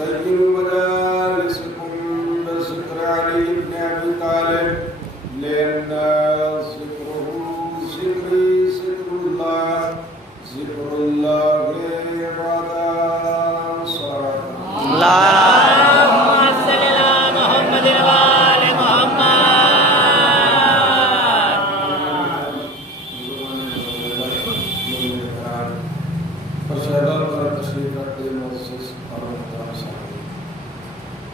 زينوا مجالسكم بذكر علي بن أبي طالب لأن ذكره ذكري ذكر الله عبادة صلاة اللهم صل على محمد وآل محمد.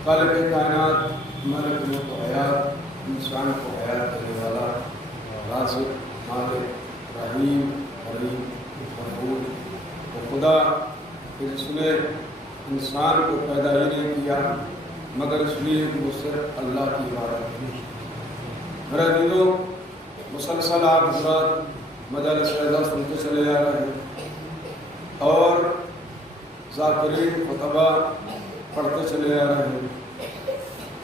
خالق کائنات مالک ملک و حیات انسان کو حیات دینے والا رازق مالک رحیم حلیم غفور وہ خدا کہ جس نے انسان کو پیدا ہی نہیں کیا مگر اس لیے کہ وہ صرف اللہ کی عبادت ہے. میرے دلوں مسلسل آپ حضرات مجالس رضا سنتے چلے جا رہے ہیں اور ذاکرین خطبہ پڑھتے چلے جا رہے ہیں.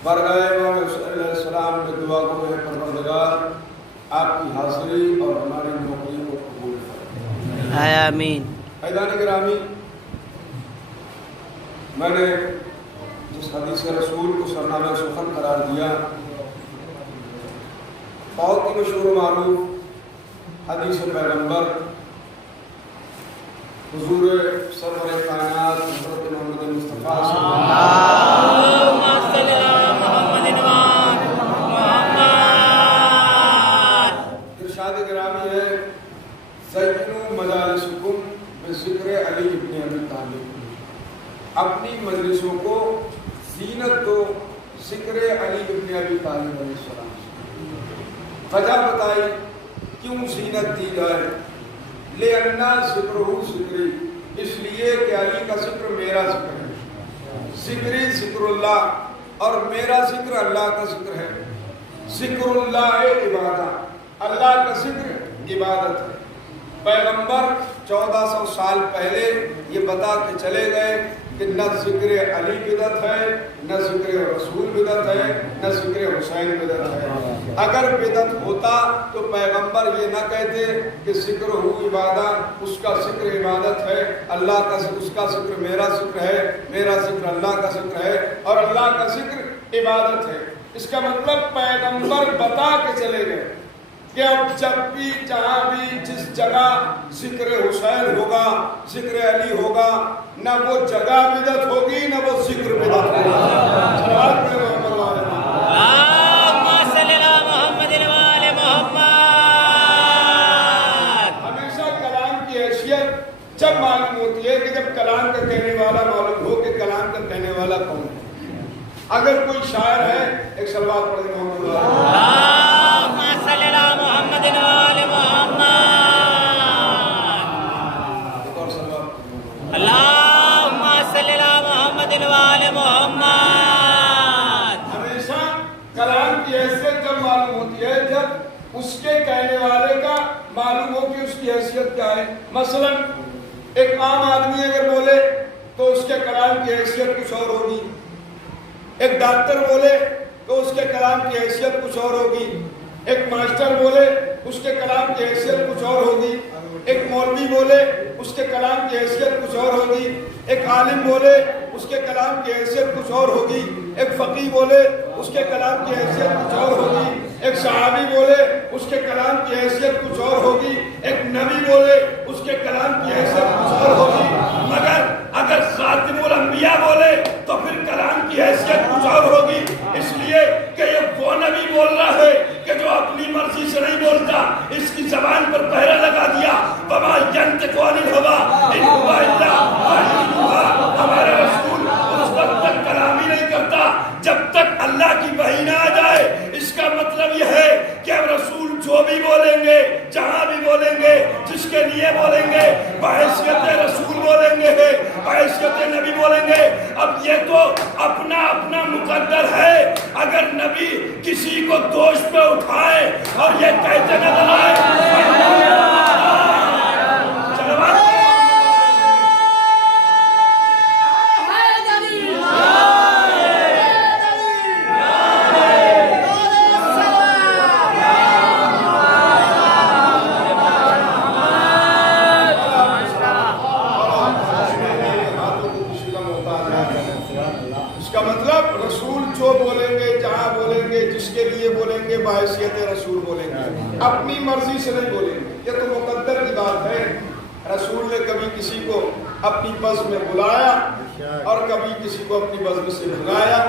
بارگاہ امام حسین علیہ السلام میں دعا کو ہے پروردگار آپ کی حاضری اور ہماری نوکری کو قبول فرمائے. آمین. عزیزان گرامی، میں نے جس حدیث رسول کو سرنامہ سخن قرار دیا بہت ہی مشہور و معروف حدیث پیغمبر حضور سرور کائنات حضرت محمد مصطفیٰ صلی اللہ علیہ وسلم ارشاد گرامی ہے زینوا مجالسکم بذکر علی بن ابی طالب، اپنی مجلسوں کو زینت دو ذکر علی بن ابی طالب علیہ السلام. وجہ بتائی کیوں زینت دی جائے. لِأَنَّ ذِكْرُهُ ذِكْرِي، اس لیے کہ علی کا ذکر میرا ذکر ہے. ذکری ذکر اللہ اور میرا ذکر اللہ کا ذکر ہے. ذکر اللہ عبادت، اللہ کا ذکر عبادت ہے. پیغمبر 1400 سال پہلے یہ بتا کے چلے گئے کہ نہ ذکر علی بدعت ہے، نہ ذکر رسول بدعت ہے، نہ ذکر حسین بدعت ہے. اگر بدعت ہوتا تو پیغمبر یہ نہ کہتے کہ ذکر ہو عبادت، اس کا ذکر عبادت ہے، اللہ کا ذکر، اس کا ذکر میرا ذکر ہے، میرا ذکر اللہ کا ذکر ہے اور اللہ کا ذکر عبادت ہے. اس کا مطلب پیغمبر بتا کے چلے گئے کہ اب جب بھی جہاں بھی جس جگہ ذکر حسین ہوگا، ذکر علی ہوگا، نہ وہ جگہ بدعت ہوگی نہ وہ ذکر بدعت ہوگا. اللهم صل على محمد وآل محمد. ہمیشہ کلام کی حیثیت جب معلوم ہوتی ہے کہ جب کلام کا کہنے والا معلوم ہو کہ کلام کا کہنے والا کون ہے. اگر کوئی شاعر ہے ایک صلوات پڑھ دیں محمد اللهم صل على محمد وآل محمد. ایک اور صلوات اللهم صل على محمد وآل محمد. ہمیشہ کلام کی حیثیت جب معلوم ہوتی ہے جب اس کے کہنے والے کا معلوم ہو کہ اس کی حیثیت کیا ہے. مثلا ایک عام آدمی اگر بولے تو اس کے کلام کی حیثیت کچھ اور ہوگی. ایک ڈاکٹر بولے تو اس کے کلام کی حیثیت کچھ اور ہوگی. ایک ماسٹر بولے اس کے کلام کی حیثیت کچھ اور ہوگی. ایک مولوی بولے اس کے کلام کی حیثیت کچھ اور ہوگی. ایک عالم بولے اس کے کلام کی حیثیت کچھ اور ہوگی. ایک فقیہ بولے اس کے کلام کی حیثیت کچھ اور ہوگی. ایک صحابی بولے اس کے کلام کی حیثیت کچھ اور ہوگی. ایک نبی بولے اس کے کلام کی حیثیت کچھ اور ہوگی. مگر اگر خاتم الانبیاء بولے تو پھر کلام کی حیثیت کچھ اور ہوگی. اس لیے کہ یہ وہ نبی بول رہا ہے کہ جو اپنی مرضی سے نہیں بولتا، اس کی زبان پر پہرا لگا دیا. وَمَا يَنْطِقُ عَنِ الْهَوَىٰ إِنْ هُوَ إِلَّا وَحْيٌ يُوحَىٰ. ہمارا رسول اس وقت تک کلام ہی نہیں کرتا جب تک اللہ کی وحی نہ آ جائے. اس کا مطلب یہ ہے کہ اب رسول جو بھی بولیں گے، جہاں بھی بولیں گے، جس کے لیے بولیں گے، بحیثیت رسول بولیں گے، بحیثیت نبی بولیں گے. اب یہ تو اپنا اپنا مقدر ہے. اگر نبی کسی کو دوش پہ اٹھائے اور یہ کہتے نظر آئے इसका मतलब रसूल जो बोलेंगे, जहाँ बोलेंगे, जिसके लिए बोलेंगे, बाहैसियत रसूल बोलेंगे, अपनी मर्जी से नहीं बोलेंगे। ये तो मुकद्दर की बात है। रसूल ने कभी किसी को अपनी बज़्म में बुलाया और कभी किसी को अपनी बज़्म से भगाया,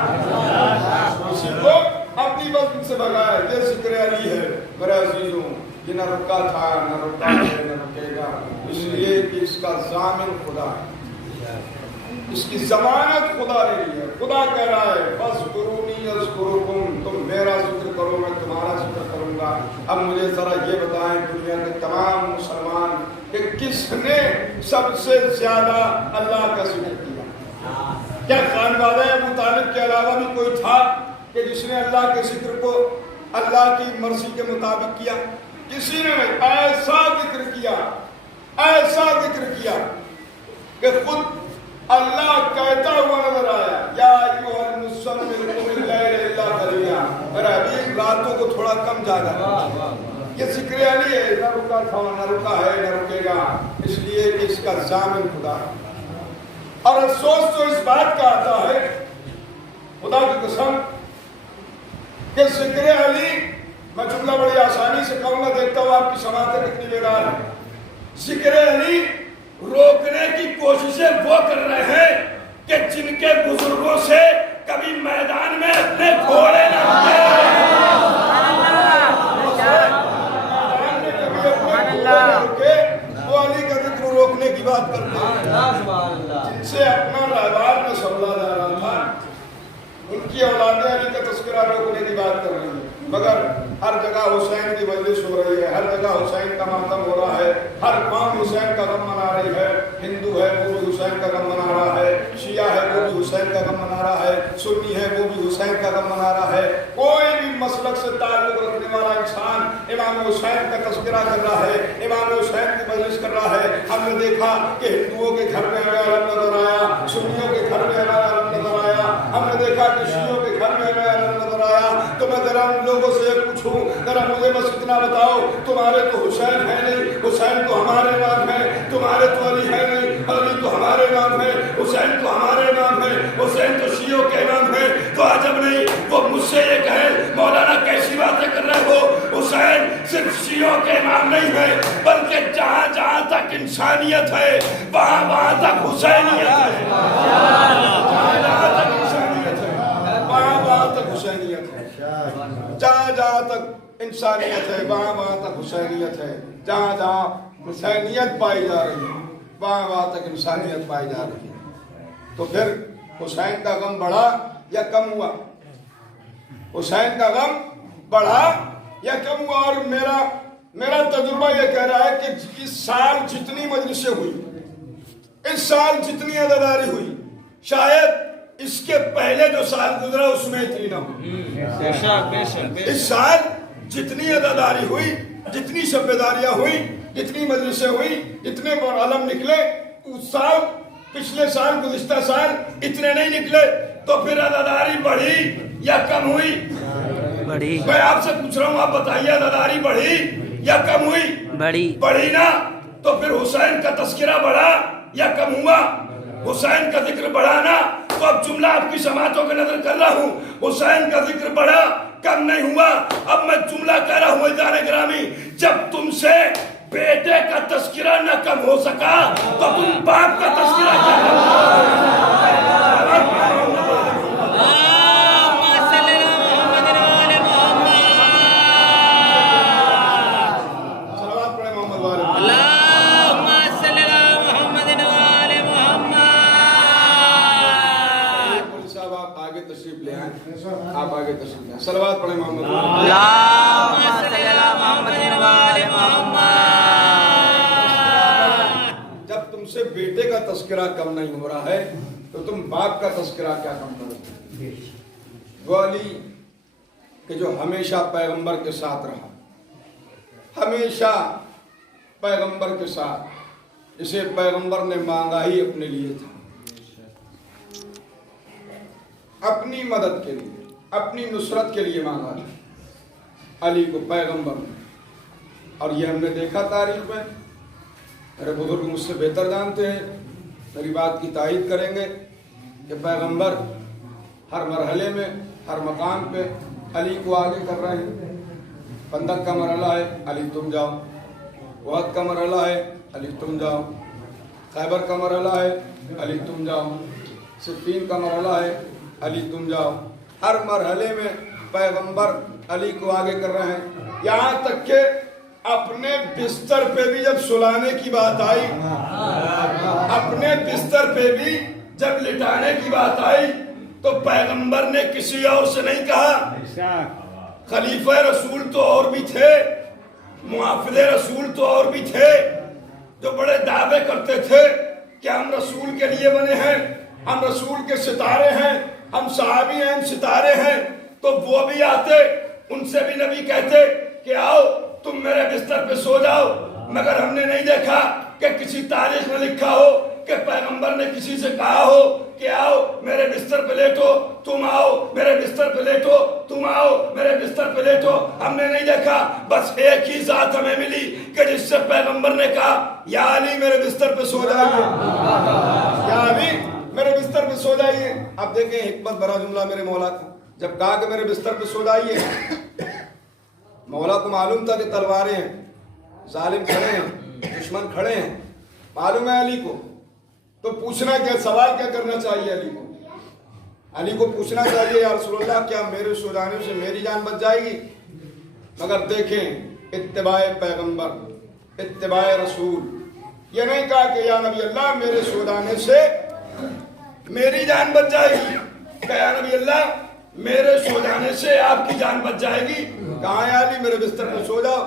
किसी को अपनी बज़्म से भगाया। ये ज़िक्र अली है मेरे अजीजों, ये न रुका था, न रुका है, न रुकेगा, इसलिए कि इसका ज़ामिन खुदा है, इसकी जमानत खुदा ने ली है। खुदा कह रहा है फज़्कुरूनी अज़्कुरुकुम, तुम मेरा जिक्र करो मैं तुम्हारा जिक्र करूंगा। अब मुझे जरा ये बताएं दुनिया के तमाम मुसलमान कि किसने सबसे ज्यादा अल्लाह का जिक्र किया? क्या खानवादा अबू तालिब के अलावा भी कोई था कि जिसने अल्लाह के जिक्र को अल्लाह की मर्जी के मुताबिक किया? किसी ने नहीं। ऐसा जिक्र किया, ऐसा जिक्र किया कि खुद अल्लाह कहता हुआ नजर आया, या अय्युहल मुज़्ज़म्मिल क़ुमिल लैला इल्ला क़लीला, मेरा हबीब रातों को थोड़ा कम जागा। ये ज़िक्र अली है, न रुका था, न रुका है, न रुकेगा, इसलिए कि इसका ज़ामिन खुदा है। और अफसोस तो इस बात का आता है, खुदा की कसम, कि ज़िक्र अली, मैं जुमला बड़ी आसानी से कहूँगा, देखता हूँ आपकी समाअत कितनी बेदार है। ज़िक्र अली रोकने की कोशिशें वो कर रहे हैं कि जिनके बुजुर्गों से कभी मैदान में अपने घोड़े न रुके, वो अली का जिक्र रोकने की बात करते हैं। जिनसे अपना रहबार में संभला जा रहा था, उनकी औलादें अली का तस्करा रोकने की बात कर रही है, मगर हर जगह हुसैन की मजलिस हो रही है, हर जगह हुसैन का मातम हो रहा है, हर कौम हुसैन का गम मना रही है। हिंदू है वो भी हुसैन का गम मना रहा है, शिया है वो भी हुसैन का गम मना रहा है, सुन्नी है वो भी हुसैन का गम मना रहा है। कोई भी मसलक से ताल्लुक रखने वाला इंसान इमाम हुसैन का तस्करा कर रहा है, इमाम हुसैन की मजलिस कर रहा है। हमने देखा कि हिंदुओं के घर में हमें अलम नजर आया, सुन्नियों के घर में हमें अलम नजर आया, हमने देखा कि शियों के घर में हमें अलम नजर आया। तो मैं जरा उन लोगों से पूछूं, जरा मुझे बस इतना बताओ, तुम्हारे तो हुसैन है नहीं, हुसैन तो हमारे नाम है, तुम्हारे तो अली है नहीं, अली तो हमारे नाम है, हुसैन तो हमारे नाम है, हुसैन तो शियों के नाम है। तो अजब नहीं वो मुझसे ये कहे मौलाना कैसी बातें कर रहे हो, हुसैन सिर्फ शियों के नाम नहीं है, बल्कि जहाँ जहाँ तक इंसानियत है वहाँ वहाँ तक हुसैनियत है, जहाँ जहाँ तक इंसानियत है वहाँ वहाँ तक हुसैनियत है, जहाँ जहाँ तक इंसानियत है वहाँ वहाँ तक हुसैनियत है, जहाँ जहाँ हुसैनियत पाई जा रही है वहाँ वहाँ तक इंसानियत पाई जा रही है। तो फिर हुसैन का गम बढ़ा या कम हुआ? हुसैन का गम बढ़ा या कम हुआ? और मेरा तजुर्बा यह कह रहा है कि इस साल जितनी मजलिसें हुई, इस साल जितनी अदादारी हुई, शायद इसके पहले जो साल गुजरा उसमें इतनी ना हुई। इस साल जितनी अदादारी हुई, जितनी शब्बेदारियां हुई, जितनी मजलिसें हुई, जितने अलम निकले, उस साल, पिछले साल, गुज़िश्ता साल इतने नहीं निकले। तो फिर अदादारी बढ़ी या कम हुई? बढ़ी। मैं आपसे पूछ रहा हूँ, आप बताइए, अदादारी बढ़ी या कम हुई? बढ़ी ना। तो फिर हुसैन का तस्करा बढ़ा या कम हुआ? हुसैन का जिक्र बढ़ा ना। तो अब जुमला आपकी समातों के नजर कर रहा हूँ, हुसैन का जिक्र बढ़ा, कम नहीं हुआ। अब मैं जुमला कह रहा हूँ इदारे ग्रामी, जब तुमसे बेटे का तस्करा न कम हो सका तो तुम बाप का तस्करा क्या सलवात पढ़े मोहम्मद। जब तुमसे बेटे का तस्करा कम नहीं हो रहा है तो तुम बाप का तस्करा क्या कम करोगे? वो अली कि जो हमेशा पैगंबर के साथ रहा, हमेशा पैगंबर के साथ, जिसे पैगंबर ने मांगा ही अपने लिए था, अपनी मदद के लिए, अपनी नुसरत के लिए मांगा था अली को पैगंबर ने। और ये हमने देखा तारीख में, मेरे बुजुर्ग मुझसे बेहतर जानते हैं, मेरी बात की तायीद करेंगे कि पैगंबर ہر مرحلے میں ہر مقام پہ علی کو آگے کر رہے ہیں. خندق کا مرحلہ ہے علی تم جاؤ، احد کا مرحلہ ہے علی تم جاؤ، خیبر کا مرحلہ ہے علی تم جاؤ، صفین کا مرحلہ ہے علی تم جاؤ. ہر مرحلے میں پیغمبر علی کو آگے کر رہے ہیں. یہاں تک کہ اپنے بستر پہ بھی جب سلانے کی بات آئی، اپنے بستر پہ بھی جب لٹانے کی بات آئی تو پیغمبر نے کسی اور سے نہیں کہا. خلیفہ رسول تو اور بھی تھے، محافظ رسول تو اور بھی تھے جو بڑے دعوے کرتے تھے کہ ہم رسول کے لیے بنے ہیں، ہم رسول کے ستارے ہیں، ہم صحابی ہیں، ہم ستارے ہیں. تو وہ بھی آتے، ان سے بھی نبی کہتے کہ آؤ تم میرے بستر پہ سو جاؤ. مگر ہم نے نہیں دیکھا کہ کسی تاریخ میں لکھا ہو کہ پیغمبر نے کسی سے کہا ہو کہ آؤ میرے بستر پہ لیٹو، تم آؤ میرے بستر پہ لیٹو، تم آؤ میرے بستر پہ لیٹو. ہم نے نہیں دیکھا. بس ایک ہی ذات ہمیں ملی کہ جس سے پیغمبر نے کہا یا علی میرے بستر پہ سو جائیے، یا علی میرے بستر پہ سو جائیے. اب دیکھیں حکمت بھرا جملہ میرے مولا کا. جب کہا کہ میرے بستر پہ سو جائیے، مولا کو معلوم تھا کہ تلواریں ہیں، ظالم کھڑے ہیں، دشمن کھڑے ہیں، معلوم ہے علی کو. تو پوچھنا کیا، سوال کیا کرنا چاہیے علی کو؟ علی کو پوچھنا چاہیے یا رسول اللہ کیا میرے سو جانے سے میری جان بچ جائے گی؟ مگر دیکھیں اتباع پیغمبر، اتباع رسول. یہ نہیں کہا کہ یا نبی اللہ میرے سو جانے سے میری جان بچ جائے گی، کہ یا نبی اللہ میرے سو جانے سے آپ کی جان بچ جائے گی. کہاں ہے علی میرے بستر پہ سو جاؤ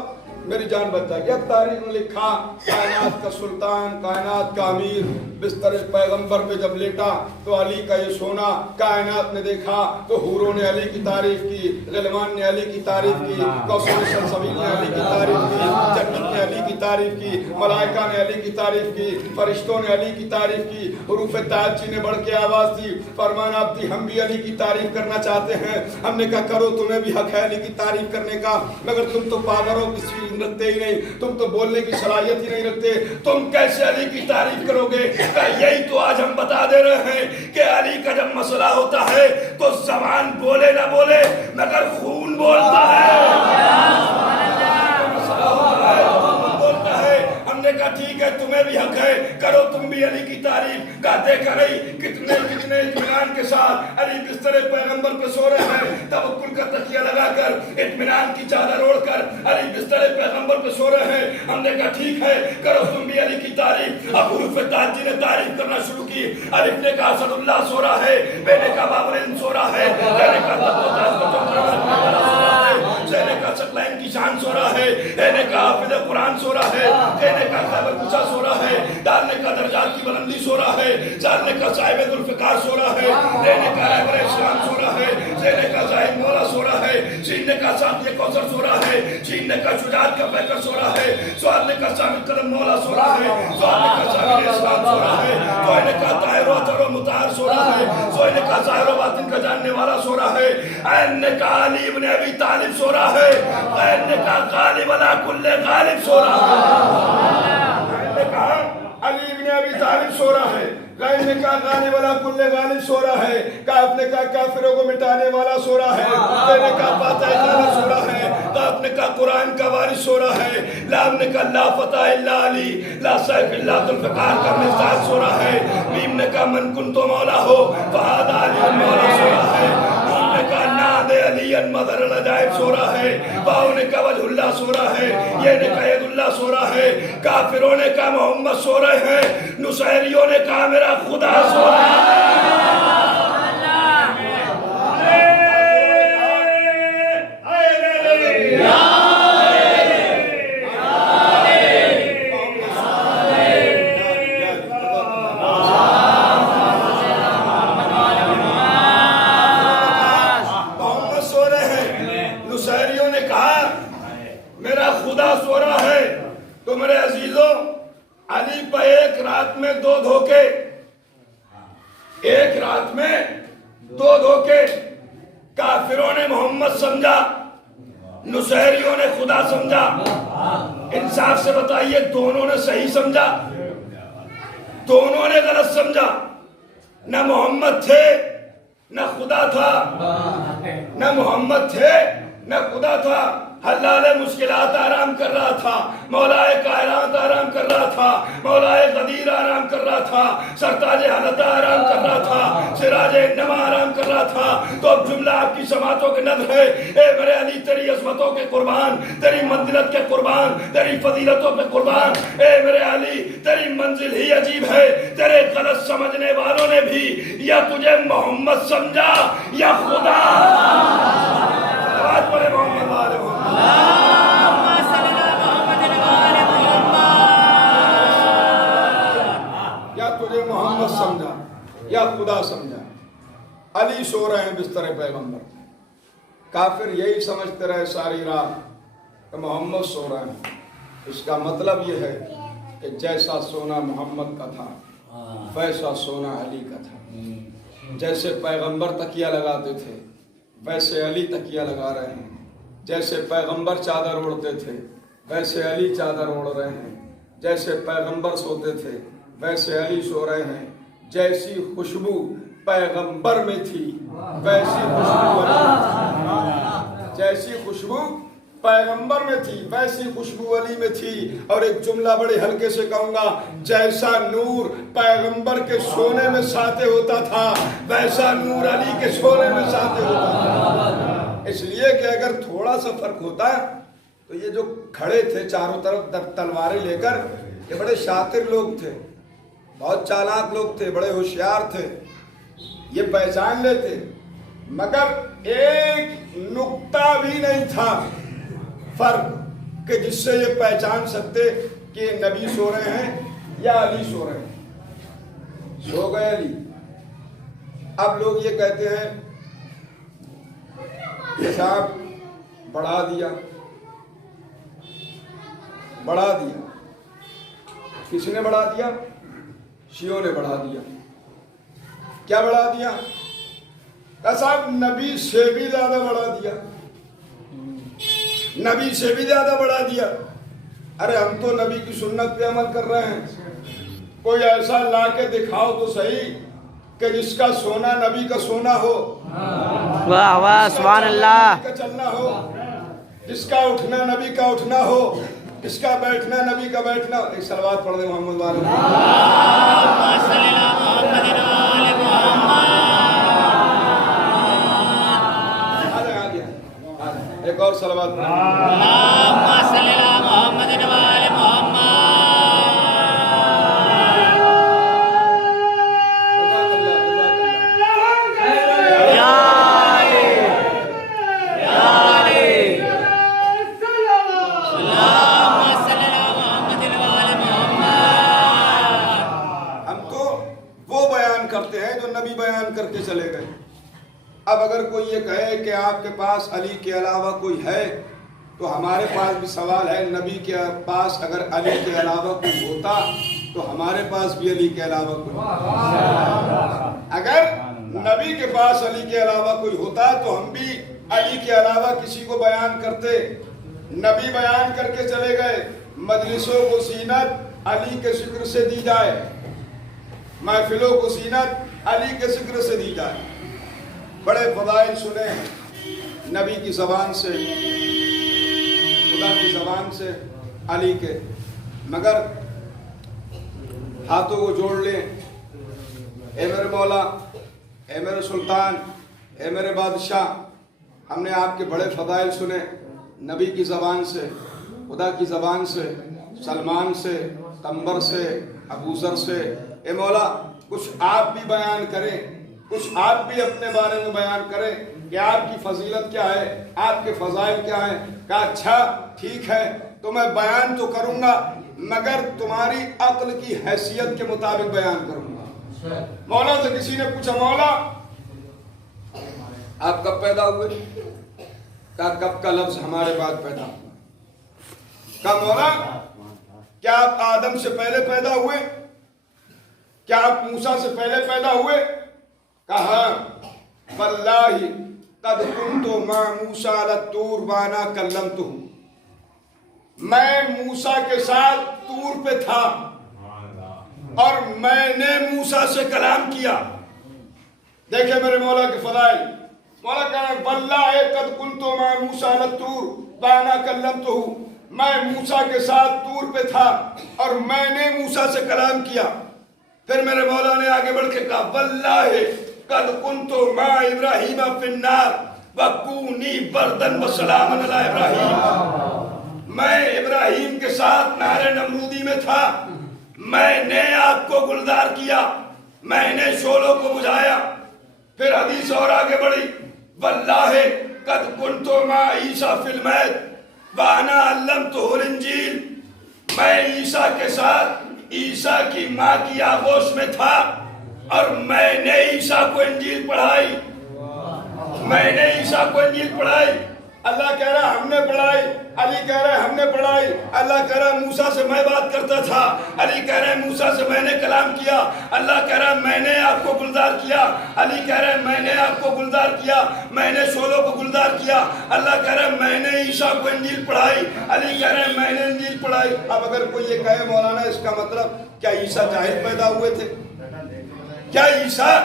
میری جان بچ جائے گی. اب تاریخ میں لکھا کائنات کا سلطان، کائنات کا امیر بستر پیغمبر پہ جب لیٹا تو علی کا یہ سونا کائنات نے دیکھا تو حوروں نے علی کی تعریف کی، غلمان نے علی کی تعریف کی، کوثر سلسبیل نے علی کی تعریف کی، جنت نے علی کی تعریف کی، ملائکہ نے علی کی تعریف کی، فرشتوں نے علی کی تعریف کی. حروف تاجی نے بڑھ کے آواز دی، فرمان آپ دی ہم بھی علی کی تعریف کرنا چاہتے ہیں. ہم نے کہا کرو، تمہیں بھی حق ہے علی کی تعریف کرنے کا، مگر تم تو پاور ہو کسی رکھتے ہی نہیں، تم تو بولنے کی صلاحیت ہی نہیں رکھتے، تم کیسے علی کی تعریف کرو گے؟ یہی تو آج ہم بتا دے رہے ہیں کہ علی کا جب مسئلہ ہوتا ہے تو زبان بولے نہ بولے مگر خون بولتا ہے. ہم نے کہا ٹھیک ہے تمہیں بھی حق ہے، کرو تم بھی علی کی تعریف. کہتے کرئی کتنے کتنے اطمینان کے ساتھ علی بستر پیغمبر پہ سو رہے ہیں، توکل کا تکیہ لگا کر اطمینان کی چادر اوڑھ کر علی بستر پیغمبر پہ سو رہے ہیں. ہم نے کہا ٹھیک ہے کرو تم بھی علی کی تعریف. اب حروف تاجی نے تعریف کرنا شروع کی. الف نے کہا اسد اللہ سو رہا ہے، بے نے کہا بابر ہند سو رہا ہے، نے کہا تخت و تاج کو چمکنے والا سو رہا ہے، سے نے کہا ثقلین کی شان سو رہا ہے، اے نے کہا حافظ قرآن سو رہا ہے، اے نے کہا خیبر کشا سو رہا ہے، دال نے کہا درجات کی بلندی سو رہا ہے، زال نے کہا صاحب ذوالفقار سو رہا ہے، رے نے کہا رہبر اسلام سو رہا ہے، سے نے کہا زاہد مولا سو رہا ہے، سین نے کہا ساقی کوثر سو رہا ہے، شین نے کہا شجاعت کا پیکر سو رہا ہے، سواد نے کہا ثابت قدم مولا سو رہا ہے، سواد نے کہا صاحب اسلام سو رہا ہے، کوئی نے کہا طاہر و اطہر و مطہر سو رہا ہے، سوئی نے کہا ظاہر و باطن کا جاننے والا سو رہا ہے، عین نے کہا علی ابن ابی طالب سو رہا ہے، عین نے کہا غالب علی کل غالب سو رہا ہے، عین نے کہا علی ابن ابی طالب سو رہا ہے، غیر نے کہا غالب علی کل غالب سو رہا ہے، کاف نے کہا کافروں کو مٹانے والا سو رہا ہے، تے نے کہا فاتح تعالی سو رہا ہے، قاف نے کہا قرآن کا وارث سو رہا ہے، لام نے کہا لا فتح الا علی، لا سیف الا ذوالفقار کا مزاج سو رہا ہے، میم نے کہا من کنت مولا ہو فہذا علی مولا سو رہا ہے، نے کہا ناد علی مظہر العجائب سو رہا ہے، باؤ نے کہا وجہ اللہ سو رہا ہے، یہ نے کہا ید اللہ سو رہا ہے، کافروں نے کہا محمد سو رہے ہیں، نصیریوں نے کہا میرا خدا سو رہا ہے. ایک رات میں دو دھوکے، کافروں نے محمد سمجھا، نصیریوں نے خدا سمجھا. انصاف سے بتائیے دونوں نے صحیح سمجھا، دونوں نے غلط سمجھا. نہ محمد تھے نہ خدا تھا نہ محمد تھے نہ خدا تھا. حلال مشکلات آرام کر رہا تھا, مولائے کائنات آرام کر رہا تھا, مولائے قدیر آرام کر رہا تھا, سرتاج حضرت آرام کر رہا تھا, سراج انما آرام کر رہا تھا. تو اب جملہ آپ کی سماعتوں کے نظر ہے, اے میرے علی تیری عظمتوں کے قربان, تیری منزلت کے قربان, تیری فضیلتوں پہ قربان. اے میرے علی تیری منزل ہی عجیب ہے, تیرے غلط سمجھنے والوں نے بھی یا تجھے محمد سمجھا یا خدا. آج پڑھے محمد والے محمد. یا تجھے محمد سمجھا یا خدا سمجھا. علی سو رہے ہیں بستر پیغمبر, کافر یہی سمجھتے رہے ساری رات کہ محمد سو رہے ہیں. اس کا مطلب یہ ہے کہ جیسا سونا محمد کا تھا ویسا سونا علی کا تھا. جیسے پیغمبر تکیہ لگاتے تھے ویسے علی تکیہ لگا رہے ہیں. جیسے پیغمبر چادر اوڑھتے تھے ویسے علی چادر اوڑھ رہے ہیں. جیسے پیغمبر سوتے تھے ویسے علی سو رہے ہیں. جیسی خوشبو پیغمبر میں تھی ویسی خوشبو علی میں تھی. جیسی خوشبو پیغمبر میں تھی ویسی خوشبو علی میں تھی. اور ایک جملہ بڑے ہلکے سے کہوں گا, جیسا نور پیغمبر کے سونے میں ساطع ہوتا تھا ویسا نور علی کے سونے میں ساطع ہوتا تھا. اس لیے کہ اگر تھوڑا سا فرق ہوتا تو یہ جو کھڑے تھے چاروں طرف تلواریں لے کر, یہ بڑے شاطر لوگ تھے, بہت چالاک لوگ تھے, بڑے ہوشیار تھے, یہ پہچان لیتے, مگر ایک نقطہ بھی نہیں تھا فرق کہ جس سے یہ پہچان سکتے کہ نبی سو رہے ہیں یا علی سو رہے ہیں. سو گئے علی. اب لوگ یہ کہتے ہیں کہ صاحب بڑھا دیا. کس نے بڑھا دیا؟ شیعوں نے بڑھا دیا. کیا بڑھا دیا؟ کہ صاحب نبی سے بھی زیادہ بڑھا دیا, نبی سے بھی زیادہ بڑھا دیا. ارے ہم تو نبی کی سنت پہ عمل کر رہے ہیں. کوئی ایسا لا کے دکھاؤ تو صحیح کہ جس کا سونا نبی کا سونا ہو, واہ واہ سبحان اللہ, کا چلنا ہو, جس کا اٹھنا نبی کا اٹھنا ہو, جس کا بیٹھنا نبی کا بیٹھنا. ایک صلوات پڑھ دیں محمد والے. ایک اور صلوات پڑھ کر کے چلے گئے. اب اگر کوئی یہ کہے کہ آپ کے پاس علی کے علاوہ کوئی ہے تو ہمارے پاس بھی سوال ہے, نبی کے پاس اگر علی کے علاوہ کوئی ہوتا تو ہمارے پاس بھی علی کے علاوہ کوئی ہوتا. اگر نبی کے پاس علی کے علاوہ کوئی ہوتا تو ہم بھی علی کے علاوہ کسی کو بیان کرتے. نبی بیان کر کے چلے گئے, مجلسوں کو زینت علی کے ذکر سے دی جائے, محفلوں کو زینت علی کے ذکر سے دی جائے. بڑے فضائل سنے نبی کی زبان سے, خدا کی زبان سے علی کے, مگر ہاتھوں کو جوڑ لیں, اے میرے مولا, اے میرے سلطان, اے میرے بادشاہ, ہم نے آپ کے بڑے فضائل سنے نبی کی زبان سے, خدا کی زبان سے, سلمان سے, قمبر سے, ابو ذر سے. اے مولا کچھ آپ بھی بیان کریں, کچھ آپ بھی اپنے بارے میں بیان کریں کہ آپ کی فضیلت کیا ہے, آپ کے فضائل کیا ہیں. کہا اچھا ٹھیک ہے تو میں بیان تو کروں گا مگر تمہاری عقل کی حیثیت کے مطابق بیان کروں گا. مولا سے کسی نے پوچھا مولا آپ کب پیدا ہوئے؟ کہا کب کا لفظ ہمارے بعد پیدا ہوا. کہا مولا کیا آپ آدم سے پہلے پیدا ہوئے؟ کیا آپ موسیٰ سے پہلے پیدا ہوئے؟ کہا واللہ قد کنت مع موسیٰ علی الطور وانا کلمتہ, میں موسیٰ کے ساتھ طور پہ تھا اور میں نے موسیٰ سے کلام کیا. دیکھیں میرے مولا کے فضائل. مولا کہہ رہا ہے واللہ قد کنت مع موسیٰ علی الطور وانا کلمتہ، میں موسیٰ کے ساتھ طور پہ تھا اور میں نے موسیٰ سے کلام کیا. پھر میرے مولا نے آگے بڑھ کے کہا واللہ قد کنت مع ابراہیم فی النار وکونی بردن وسلاما علی ابراہیم، میں ابراہیم کے ساتھ نار نمرودی میں تھا، میں نے آگ کو گلزار کیا، میں نے شعلوں کو بجھایا. پھر حدیث اور آگے بڑھی واللہ قد کنت مع عیسیٰ فی المہد وانا علمتہ الانجیل، میں عیسیٰ کے ساتھ عیسیٰ کی ماں کی آغوش میں تھا اور میں نے عیسیٰ کو انجیل پڑھائی، میں نے عیسیٰ کو انجیل پڑھائی. اللہ کہہ رہا ہم نے پڑھائی، علی کہہ رہا ہم نے پڑھائی. اللہ کہہ رہا موسیٰ سے میں بات کرتا تھا، علی کہہ رہا موسیٰ سے میں نے کلام کیا. اللہ کہہ رہا میں نے آپ کو گلزار کیا، علی کہہ رہا میں نے آپ کو گلزار کیا، میں نے شعلوں کو گلزار کیا. اللہ کہہ رہا میں نے عیسیٰ کو انجیل پڑھائی، علی کہہ رہا میں نے انجیل پڑھائی. اب اگر کوئی یہ کہے مولانا اس کا مطلب کیا عیسیٰ جاہل پیدا ہوئے تھے؟ کیا عیسیٰ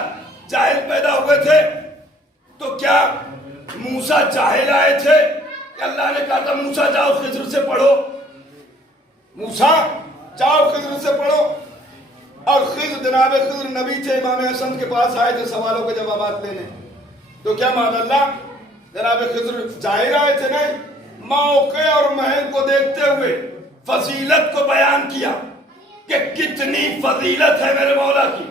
جاہل پیدا ہوئے تھے؟ تو کیا موسیٰ جاہل آئے تھے کہ اللہ نے کہا تھا موسیٰ جاؤ خضر سے پڑھو، موسیٰ جاؤ خضر سے پڑھو؟ اور خضر جناب خضر نبی تھے، امام حسن کے پاس آئے تھے سوالوں کے جوابات لینے. تو کیا معاذ اللہ جناب خضر جاہل آئے تھے؟ نہیں، موقع اور محل کو دیکھتے ہوئے فضیلت کو بیان کیا کہ کتنی فضیلت ہے میرے مولا کی.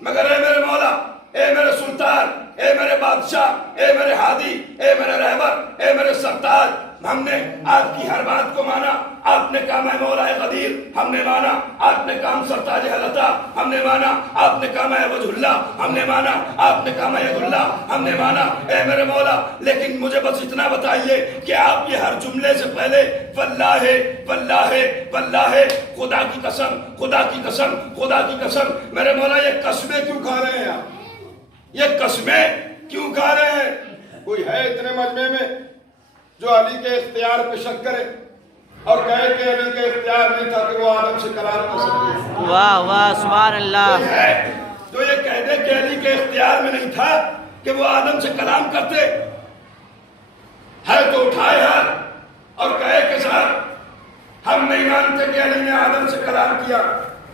مگر اے میرے مولا، اے میرے سلطان، اے میرے بادشاہ، اے میرے ہادی، اے میرے رہبر، اے میرے سرتاج، ہم نے آپ کی ہر بات کو مانا. آپ نے کہا میں مولا قدیر، ہم نے مانا. آپ نے کہا سرتاج حلتا، ہم نے مانا. آپ نے کہا میں وجہ اللہ، ہم نے مانا. آپ نے کہا میں ید اللہ، ہم نے مانا. اے میرے مولا لیکن مجھے بس اتنا بتائیے کہ آپ یہ ہر جملے سے پہلے واللہ واللہ واللہ، خدا کی قسم، خدا کی قسم، خدا کی قسم، میرے مولا یہ قسمیں کیوں کھا رہے ہیں آپ؟ یہ قسمیں کیوں کھا رہے ہیں؟ کوئی ہے اتنے مجمع میں جو علی کے اختیار پہ شک کرے اور کہے کہ علی کے اختیار نہیں تھا کہ وہ آدم سے کلام کر سکتے؟ واہ واہ سبحان اللہ. کوئی ہے جو یہ کہہ دے کہ علی کے اختیار میں نہیں تھا کہ وہ آدم سے کلام کرتے؟ ہے تو اٹھائے ہاتھ اور کہے کہ صاحب ہم نہیں مانتے کہ علی نے آدم سے کلام کیا.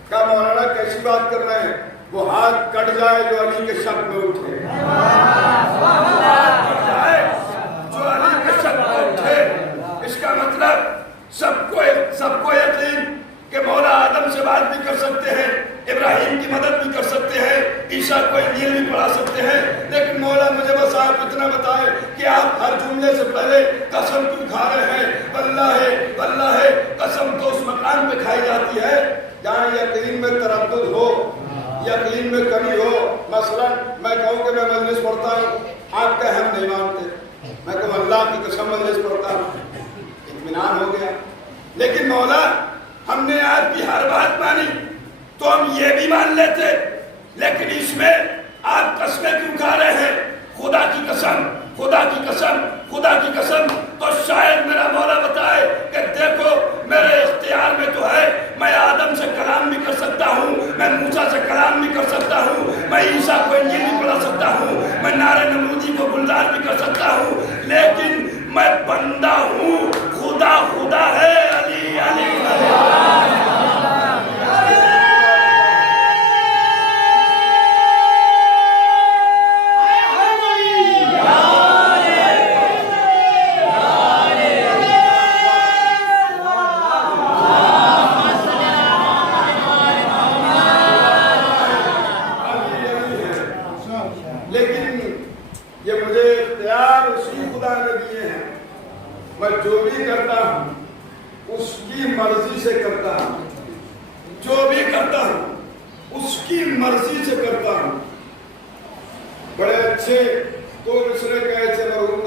کہا مولانا کیسی بات کر رہے ہیں؟ وہ ہاتھ کٹ جائے جو علی کے شک میں اٹھے، جو علی کے شک میں اٹھے. اس کا مطلب سب کو یقین کہ مولا آدم سے بات بھی کر سکتے ہیں، ابراہیم کی مدد بھی کر سکتے ہیں، عیسیٰ کو انجیل بھی پڑھا سکتے ہیں. لیکن مولا مجھے بس آپ اتنا بتائیں کہ آپ ہر جملے سے پہلے قسم کیوں کھا رہے ہیں؟ واللہ واللہ، قسم تو اس مقام پہ کھائی جاتی ہے جہاں یقین میں تردد ہو، یقین میں کمی ہو. مثلا میں کہوں کہ میں مجلس پڑھتا ہوں، آپ کہیں ہم نہیں مانتے، میں کہوں اللہ کی قسم مجلس پڑھتا ہوں، اطمینان ہو گیا. لیکن مولا ہم نے آپ کی ہر بات مانی تو ہم یہ بھی مان لیتے، لیکن اس میں آپ قسمیں کیوں کھا رہے ہیں؟ خدا کی قسم، خدا کی قسم، خدا کی قسم. تو شاید میرا مولا بتائے کہ دیکھو میرے اختیار میں تو ہے، میں آدم سے کلام بھی کر سکتا ہوں، میں موسیٰ سے کلام بھی کر سکتا ہوں، میں عیسیٰ کو انجیل بھی پڑھا سکتا ہوں، میں نار نمرودی کو گلزار بھی کر سکتا ہوں، لیکن میں بندہ ہوں. خدا خدا ہے، علی علی میں جو بھی کرتا ہوں اس کی مرضی سے کرتا ہوں، جو بھی کرتا ہوں اس کی مرضی سے کرتا ہوں. بڑے اچھے دو مصرے کہے تھے مرحوم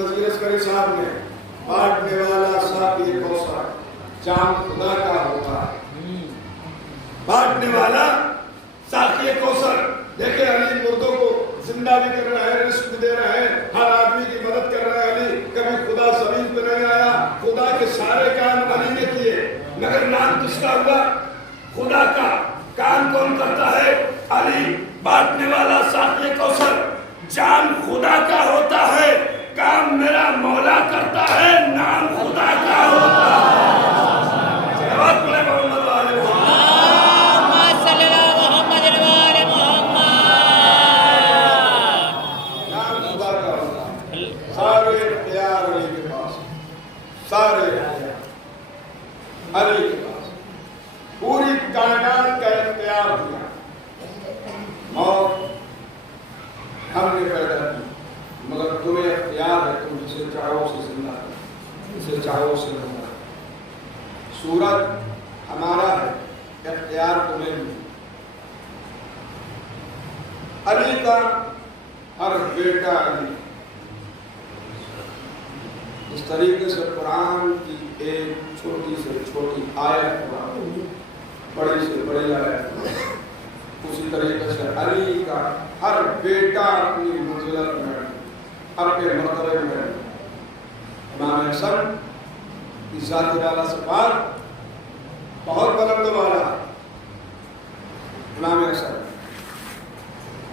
نذیر عسکری صاحب نے، بانٹنے والا ساقی کوثر جام خدا کا ہوتا ہے. بانٹنے والا ساقی کوثر. دیکھیں علی مردوں کو زندہ بھی کر رہا ہے، رزق بھی دے رہا ہے، ہر آدمی کی مدد کر رہا ہے. علی کبھی خدا زمین پہ نہیں آیا، خدا کے سارے کام علی نے کیے، مگر نام کس کا ہوا؟ خدا کا. کام کون کرتا ہے؟ علی. बांटने वाला साक़ी कौसर, जाम खुदा का होता है, काम मेरा मौला करता है, नाम खुदा का होता है। जवाब बोले मोहम्मद वाले اللهم صل على محمد وآل محمد। नाम खुदा का होता है। सारे इख्तियार अली के पास, सारे अली के पास, पूरी कायनात का इख्तियार दिया। और हमने पैदा की, मगर तुम्हें इख्तियार है, तुम जिसे चाहो उसे जिंदा करो, जिसे चाहो उसे जिंदा करो। सूरज हमारा है, इख्तियार तुम्हें भी। अली का हर बेटा अली। इस तरीके से कुरान की एक छोटी से छोटी आयत, बड़ी से बड़ी आयत, उसी तरीके से अली का हर बेटा अपनी मंजिलत में, अपने मर्तबे में। इमाम हसन की ज़ात वाला सफार बहुत बुलंद वाला। इमाम हसन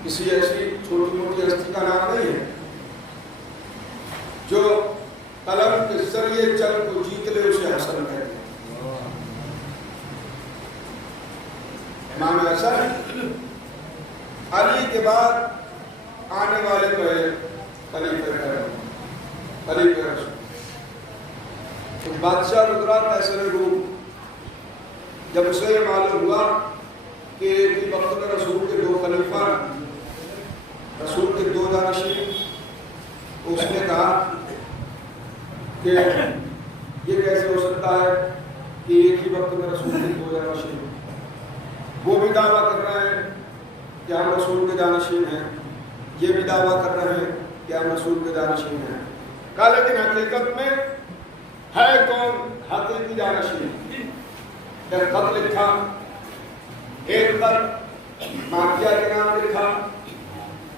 किसी ऐसी छोटी मोटी हस्ती का नाम नहीं है जो कलम के जरिए चल को जीत ले, उसे हसन कहते हैं। इमाम हसन अली के बाद आने वाले खलीफे तो बादशाह गुजरात कैसर रूम, जब उसे मालूम हुआ कि एक ही वक्त में रसूल के दो खलीफा, रसूल के दो जानशीन, उसने कहा कि ये कैसे हो सकता है कि एक ही वक्त में रसूल के दो जानशीन। वो भी दावा कर रहे हैं कि हम रसूल के जानशीन हैं, ये भी दावा कर रहे हैं कि हम रसूल के जानशीन हैं। कहा लेकिन हकीकत में है कौन हकीकी जानशीन? एक खत लिखा, एक खत माकिया के नाम लिखा,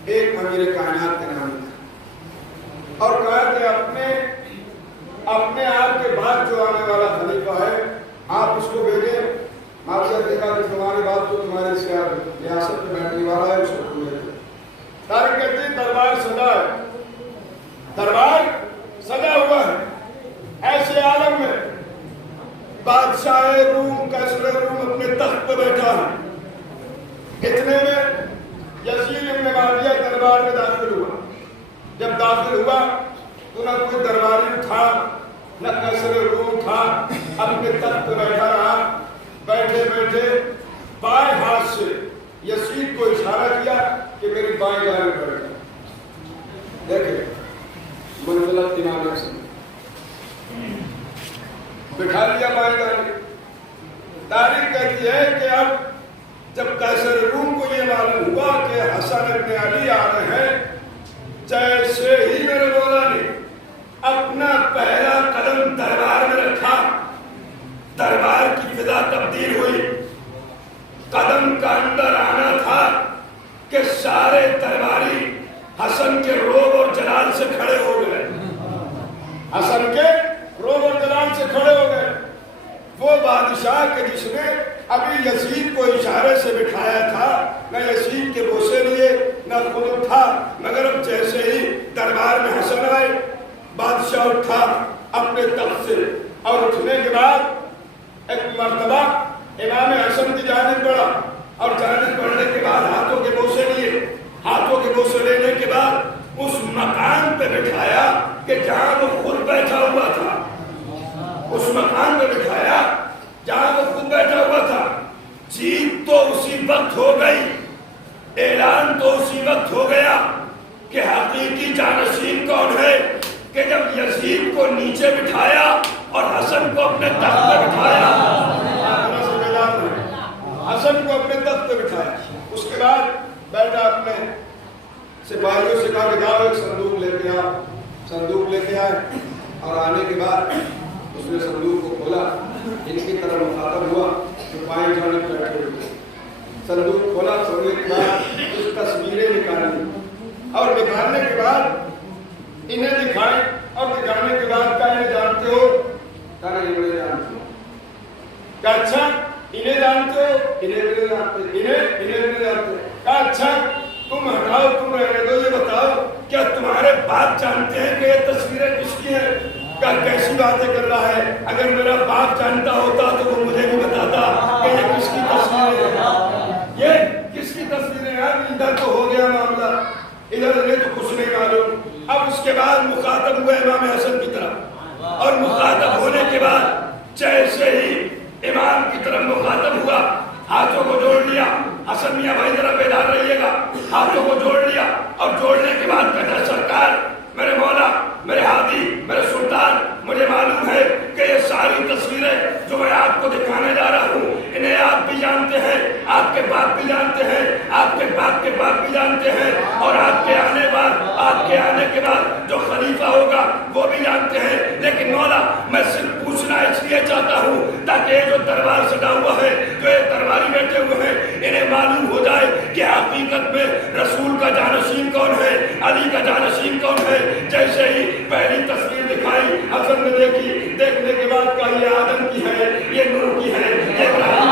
एक अमीर कायनात के नाम लिखा, और कहा कि अपने आप के बाद जो आने वाला खलीफा है आप उसको भेजें। माकिया ने कहा कि तुम्हारी बात तो तुम्हारे रियासत में बैठने वाला है, उसको भेजें। तारीख कहती दरबार सदा है, दरबार सजा हुआ है। ऐसे आलम में बादशाह रूम कैसर रूम अपने तख्त पर बैठा है। इतने में यजीद इब्न मुआविया दरबार में दाखिल हुआ। जब दाखिल हुआ तो न कोई दरबारी था, न कैसर रूम था, अपने तख्त पर बैठा रहा। बैठे बैठे बाएं हाथ से यजीद को इशारा किया कि मेरी बाएं जानिब बैठ जा। देखे मंजिलत इमाम हसन बिठा लिया बाएं जानिब। तारीख कहती है कि अब जब कैसर रूम को ये मालूम हुआ कि हसन इब्न अली आ रहे हैं, जैसे ही मेरे मौला ने अपना पहला कदम दरबार में रखा, दरबार की फिजा तब्दील हुई। कदम का अंदर आना था कि सारे दरबारी हसन के रोब और जलाल से खड़े हो गए। हसन के रोब और जलाल से खड़े हो गए। वो बादशाह के जिसने अभी यजीद को इशारे से बिठाया था, न यजीद के बोसे लिए न खुद था, मगर अब जैसे ही दरबार में हसन आए, बादशाह उठा अपने तख्त से, और उठने के बाद एक मर्तबा इमाम हसन की जानिब बढ़ा, और जानिब बढ़ने के बाद हाथों के बोसे लिए। हाथों के बोसे लेने के बाद उस मकान पे बिठाया कि जहां वो खुद बैठा हुआ था। उस मकान पे बिठाया जहां वो खुद बैठा हुआ था। जीत तो उसी वक्त हो गई, ऐलान तो उसी वक्त हो गया कि हकीकी जानशीन कौन है, कि जब यजीद को नीचे बिठाया और हसन को अपने तख्त पे बिठाया। हसन को अपने तख्त पे बिठाया। उसके बाद बैठा अपने सिपाहियों से कहा कि जाओ एक संदूक लेके आओ। संदूक लेके आए, और आने के बाद उसने संदूक को खोला, इनकी तरफ मुखातब हुआ जो बाएं जानिब बैठे हुए थे। संदूक खोला, खोलने के बाद कुछ तस्वीरें निकाली, और निकालने के बाद इन्हें दिखाए, और दिखाने के बाद क्या इन्हें जानते हो? क्या इन्हें जानते हो? क्या अच्छा इन्हें जानते हो? इन्हें नहीं जानते, इन्हें नहीं जानते। कहा अच्छा तुम हटाओ, तुम रहने दो, ये बताओ क्या तुम्हारे बाप जानते हैं कि ये तस्वीरें किसकी हैं? क्या कैसी बातें कर रहा है? अगर मेरा बाप जानता होता तो वो मुझे भी बताता कि ये किसकी तस्वीरें हैं, ये किसकी तस्वीरें हैं। इधर तो हो गया मामला, इधर ने तो कुछ नहीं मालूम। अब उसके बाद मुखातब हुआ इमाम हसन की तरफ, और मुखातब होने के बाद जैसे ही इमाम की तरफ मुखातब हुआ, हाथों को जोड़ लिया। हसन मियां भाई जरा बेदार रहिएगा। हाथों को जोड़ लिया और जोड़ने के बाद कहता सरकार, मेरे मौला, मेरे हादी, मेरे सुल्तान, मुझे मालूम है कि ये सारी तस्वीरें जो मैं आपको दिखाने जा रहा हूँ, इन्हें आप भी जानते हैं, आपके बाप भी जानते हैं, आपके बाप के बाप भी जानते हैं, और आपके आने के बाद जो खलीफा होगा वो भी जानते हैं। लेकिन मौला, मैं सिर्फ पूछना इसलिए चाहता हूँ ताकि ये जो दरबार सजा हुआ है, जो ये दरबारी बैठे हुए हैं, इन्हें मालूम हो जाए कि हकीकत में रसूल का जानशीन कौन है, अली का जानशीन कौन है। जैसे ही पहली तस्वीर दिखाई, हसन ने देखी, देखने के बाद कहा ये आदम की है, ये नूह की है, ये इब्राहिम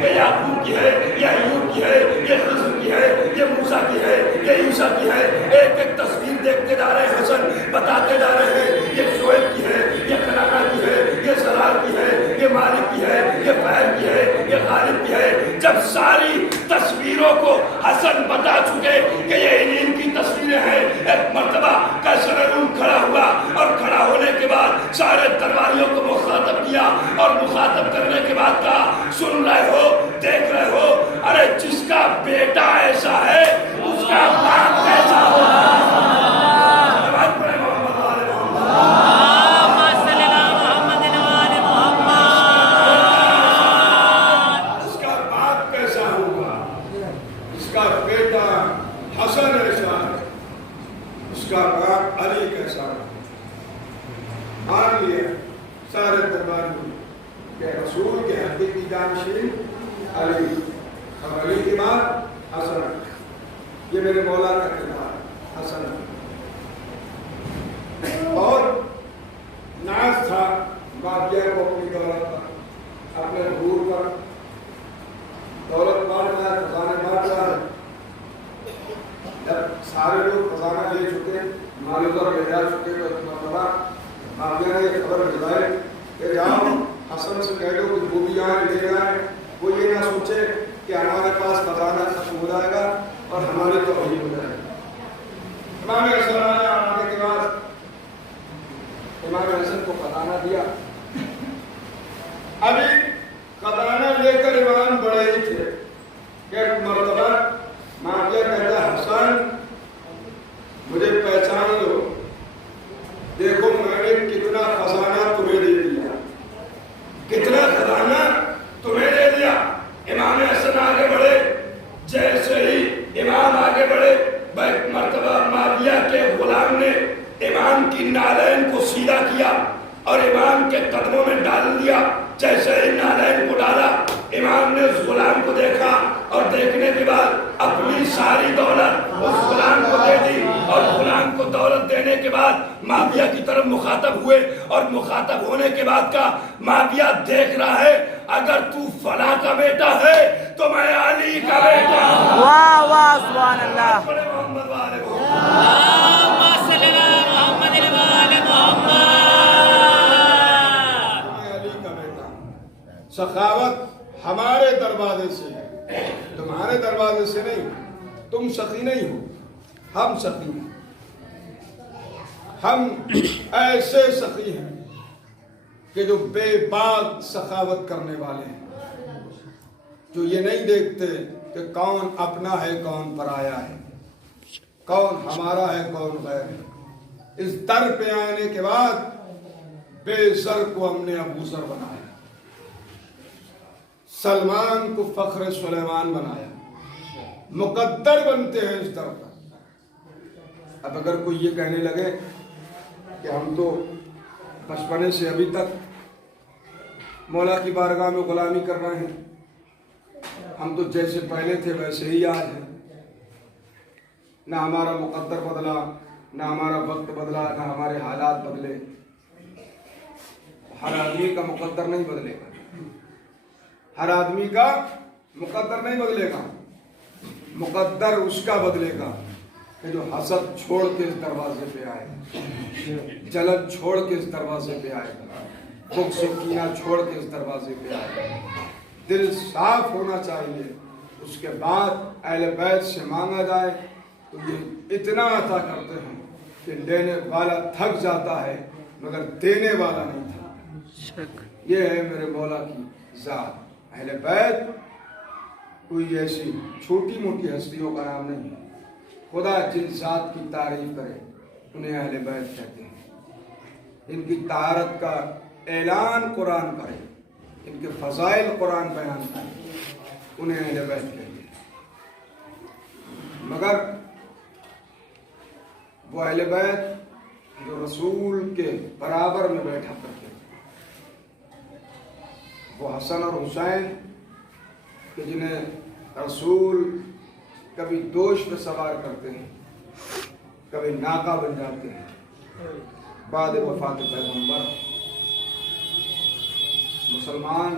ये याकूब की है, ये अय्यूब की है, ये खिज़्र की है, ये मूसा की है, ये ईसा की है। एक एक तस्वीर देखते जा रहे हैं, हसन बताते जा रहे हैं, ये शोएब की है, ये कनाना की है, ये सरार की है, ये मालिक की है, ये फैल की है, ये गालिब की है। जब सारी तस्वीरों को हसन बता चुके कि ये इनकी तस्वीरें हैं, एक मर्तबा कैसर खड़ा हुआ, और खड़ा होने के बाद सारे दरबारियों को मुखातब किया, और मुखातब करने के बाद कहा सुन रहे हो, देख रहे हो, अरे जिसका बेटा ऐसा है उसका बाप कैसा होगा। उसका बाप कैसा होगा, उसका बेटा हसन ऐसा है, उसका बाप अली कैसा है। मान लिया सारे दरबार में कि रसूल के हकीकी जानशीन अली, और अली के बाद हसन। ये मेरे मौला का किरदार हसन। और नाज था बाकिया को अपनी दौलत पर, अपने हूर पर, दौलत बांट रहा है, खजाने बांट रहा है। जब सारे लोग खजाना ले चुके, मालूम ले जा चुके, तो मरतबा बाकिया ने खबर भिजवाई कि जाओ हसन से कह दो कि वो भी यहाँ ले जाए, वो ये ना सोचे कि हमारे पास खजाना खत्म हो जाएगा और हमारे तो वही हो जाएगा। इमाम हसन आने के बाद इमाम हसन को खजाना दिया। अभी खजाना लेकर इमाम बड़े ही थे कि मर्तबा माफिया कहता हसन मुझे पहचान लो, देखो मैंने कितना खजाना तुम्हें दे दिया, कितना खजाना तुम्हें दे दिया। इमाम हसन आगे बढ़े, जैसे ही इमाम आगे बढ़े, मर्तबा माविया के गुलाम ने इमाम की नालैन को सीधा किया और इमाम के कदमों में डाल दिया। जैसे ही नालैन को डाला, इमाम ने उस गुलाम को देखा, और देखने के बाद अपनी सारी दौलत उस गुलाम को दे दी, और गुलाम को दौलत देने के बाद माविया की तरफ मुखातब हुए, और मुखातब होने के बाद का माविया देख रहा है, अगर तू फला का बेटा है तो मैं अली का बेटा हूं। वाह वाह सुभान अल्लाह। मोहम्मद वाले अली का बेटा। सखावत हमारे दरवाजे से है, तुम्हारे दरवाजे से नहीं। तुम सखी नहीं हो, हम सखी हैं। हम ऐसे सखी हैं कि जो बेबाक सखावत करने वाले हैं, जो ये नहीं देखते कि कौन अपना है कौन पराया है, कौन हमारा है कौन गैर है। इस दर पे आने के बाद बेसर को हमने अबूसर बनाया, सलमान को फख्र सुलेमान बनाया, मुकद्दर बनते हैं इस दर पर। अब अगर कोई ये कहने लगे कि हम तो बचपने से अभी तक मौला की बारगाह में गुलामी कर रहे हैं, हम तो जैसे पहले थे वैसे ही आज हैं, ना हमारा मुकद्दर बदला, ना हमारा वक्त बदला, ना हमारे हालात बदले। हर आदमी का मुकद्दर नहीं बदलेगा, हर आदमी का मुकद्दर नहीं बदलेगा, मुकद्दर उसका बदलेगा कि जो हसद छोड़ के इस दरवाजे पे आए, जलन छोड़ के इस दरवाजे पे आएगा, बुग़्ज़ और कीना छोड़ के इस दरवाजे पे आएगा। दिल साफ होना चाहिए। उसके बाद अहले बैत से मांगा जाए तो ये इतना अता करते हैं कि लेने वाला थक जाता है मगर देने वाला नहीं थकता। ये है मेरे मौला की ज़ात। अहले बैत कोई ऐसी छोटी मोटी हस्तियों का नाम नहीं है। खुदा जिन ज़ात की तारीफ करे उन्हें अहले बैत कहते हैं। इनकी तारत का ऐलान कुरान करे, इनके फ़ज़ाइल कुरान बयान करे, उन्हें अहले बैत कहते हैं। मगर वो अहले बैत जो रसूल के बराबर में बैठा करते हैं, वो हसन और हुसैन कि जिन्हें रसूल कभी दोष पे सवार करते हैं, कभी नाका बन जाते हैं। बाद वफात पैगंबर मुसलमान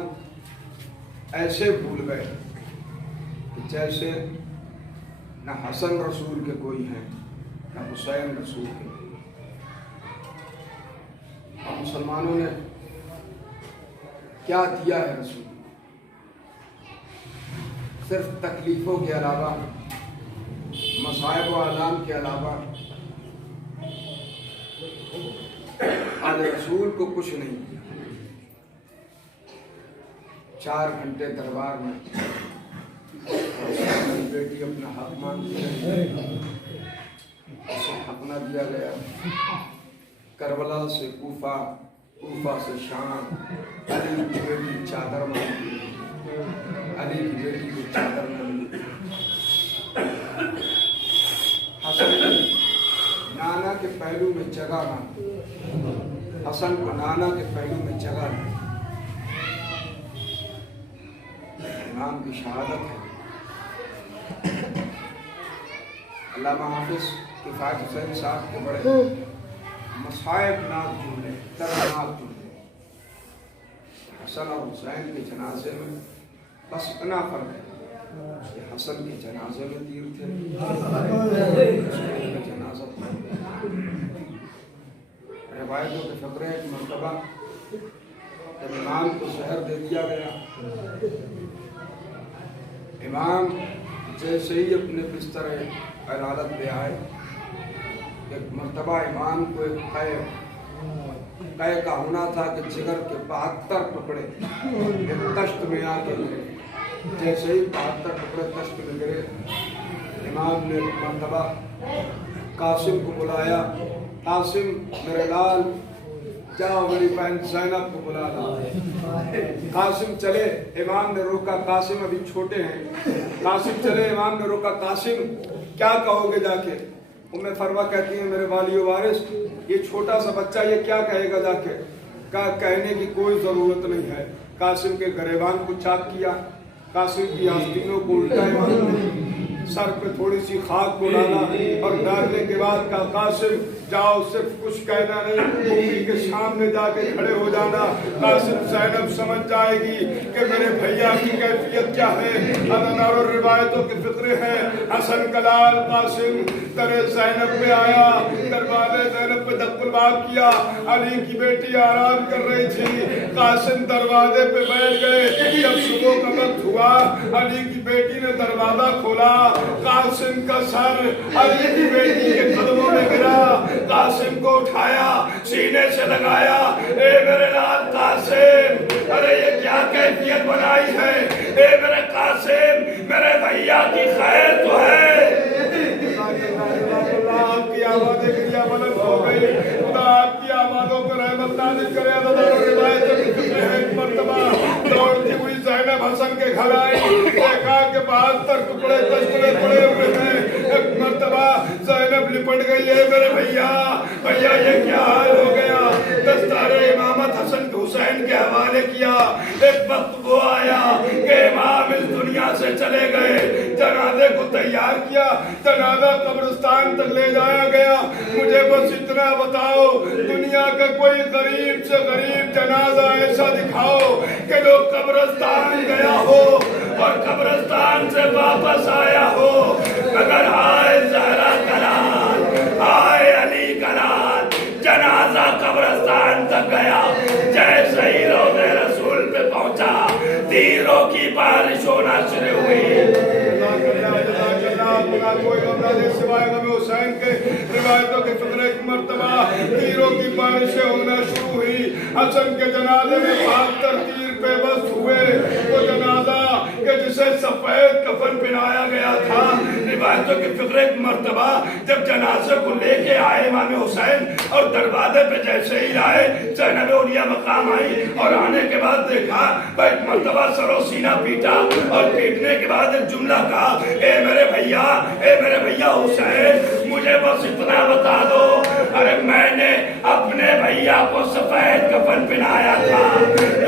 ऐसे भूल गए कि जैसे न हसन रसूल के कोई हैं न हुसैन रसूल के। और मुसलमानों ने क्या दिया है रसूल? सिर्फ तकलीफ़ों के अलावा, मसाइब व आलाम के अलावा आले रसूल को कुछ नहीं दिया। 4 घंटे दरबार में बेटी अपना हक मांगती है, उसे हक न दिया गया। करबला से कूफा, कूफा से शाम, अली की बेटी चादर मांगती है, अली की बेटी को चादर न मिली। हसन नाना के पहलू में जगह मांगी, हसन को नाना के पहलू में जगह नहीं। इमाम की शहादत है। अल्लामा हाफिज किफ़ायत हुसैन साहब के बड़े मसाइब नाक जुमले, दर्दनाक जुमले। हसन और हुसैन के जनाजे में बस इतना फर्क है कि हसन के जनाजे में तीर थे, हुसैन का जनाजा था। रिवायतों के फकरे एक मरतबा जब इमाम को शहर दे दिया गया, इमाम जैसे ही अपने बिस्तर अदालत पे आए, एक मरतबा इमाम को एक कै का होना था कि जिगर के 72 टुकड़े एक तश्त में आके गिरे। जैसे ही 72 टुकड़े तश्त में गिरे, इमाम ने मरतबा कासिम को बुलाया, कासिम मेरे लाल जाओ मेरी बहन ज़ैनब को बुला ला। कासिम चले, इमाम ने रोका, कासिम अभी छोटे हैं। कासिम चले, इमाम ने रोका, कासिम क्या कहोगे जाके? उम्मे फरमा कहती है मेरे वालियो वारिस, ये छोटा सा बच्चा ये क्या कहेगा जाके? कहने की कोई ज़रूरत नहीं है। कासिम के गरेबान को चाक किया, कासिम की आस्तीनों को उल्टा इमाम ने सर पे थोड़ी सी खाक को डाला और डालने के बाद कहा कासिम जाओ, सिर्फ कुछ कहना नहीं, मम्मी के सामने जाके खड़े हो जाना। कासिम ज़ैनब समझ जाएगी कि मेरे भैया की कैफियत क्या है। अदनार और रिवायतों के फिक्रे हैं। हसन कलाल कासिम दरे ज़ैनब पे आया, दरवाजे ज़ैनब पे दस्तबाब किया। अली की बेटी आराम कर रही थी, कासिम दरवाजे पे बैठ गए। जब सुबह का वक्त हुआ, अली की बेटी ने दरवाजा खोला, कासिम का सर अली की बेटी के कदमों में गिरा। कासिम को उठाया, सीने से लगाया, ए मेरे लाल कासिम, अरे ये क्या कैफियत बनाई है? ए मेरे कासिम, मेरे भैया की खैर तो है। आपकी आवाज़ें क्रिया बुलंद हो गई। खुदा आपकी आवाज़ों को रहमत नाज़िल करे। एक मर्तबा दौड़ती हुई ज़ैनब हसन के घर आई, देखा के 72 टुकड़े तश्तरे पड़े हुए हैं। एक मर्तबा ज़ैनब लिपट गई है मेरे भैया। भैया ये क्या हाल हो गया। दस्तारे इमामत हसन हुसैन के हवाले किया। एक वक्त वो आया कि इमाम इस दुनिया से चले गए, जनाजे को तैयार किया, जनाजा कब्रिस्तान तक ले जाया गया। मुझे बस इतना बताओ, दुनिया का कोई गरीब से गरीब जनाजा ऐसा दिखाओ कि जो कब्रिस्तान गया हो और कब्रिस्तान से वापस आया हो। अगर हाय ज़हरा कलाल, हाय अली कलाल, जनाजा कब्रिस्तान तक गया, जैसे ही रोज़े रसूल पे पहुंचा, तीरों की बारिश होना शुरू हुई। सिवाय गम हुसैन के रिवायतों के फिक्र एक मर्तबा तीरों की बारिशें होना शुरू हुई। हसन के जनाजे में 72 तीर पे बस हुए। वो जनाजा कि जिसे सफेद कफन पहनाया गया था, रिवायतों के फिक्र एक मर्तबा जब जनाजे को लेके आए इमाम हुसैन और दरवाजे पे जैसे ही आए, ज़ैनब औलिया मकाम आई और आने के बाद देखा, एक मर्तबा सरो सीना पीटा और पीटने के बाद एक जुमला कहा, ए मेरे भैया हुसैन, मुझे बस इतना बता दो, अरे मैंने अपने भैया को सफेद कफन पहनाया था,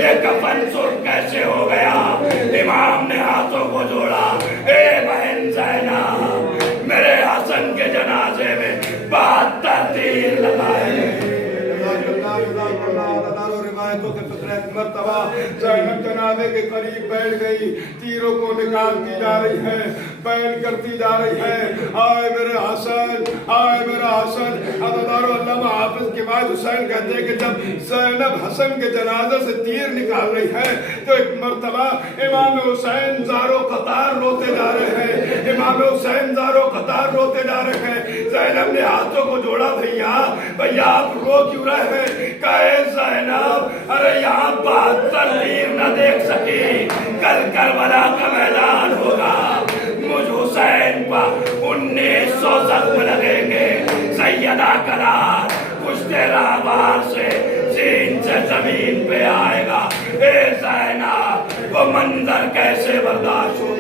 ये कफन सुर्ख कैसे हो गया। इमाम ने हाथों को जोड़ा, ए बहन ज़ैनब, मेरे हसन के जनाजे में 72 तीर लगाए। रिवायतों के फिक्र एक मर्तबा ज़ैनब जनाजे के करीब बैठ गई, तीरों को निकालती जा रही है, बैन करती जा रही है। आए मेरे हसन, आए मेरा हसन। अल्लामा हाफिज के बाद हुसैन कहते हैं कि जब ज़ैनब हसन के जनाजे से तीर निकाल रही है तो एक मर्तबा इमाम हुसैन ज़ारो कतार रोते जा रहे हैं, इमाम हुसैन ज़ारो कतार रोते जा रहे हैं। ज़ैनब ने हाथों को जोड़ा, भैया आप रो क्यों रहे हैं। कहे ज़ैनब, अरे यहाँ 72 तीर न देख सकी, कल करबला का मैदान होगा, मुझ हुसैन पर 1900 जख्म लगेंगे। सैयदा करार पुश्ते राहवार से सीन से जमीन पे आएगा। ए ज़ैनब, वो मंजर कैसे बर्दाश्त हो।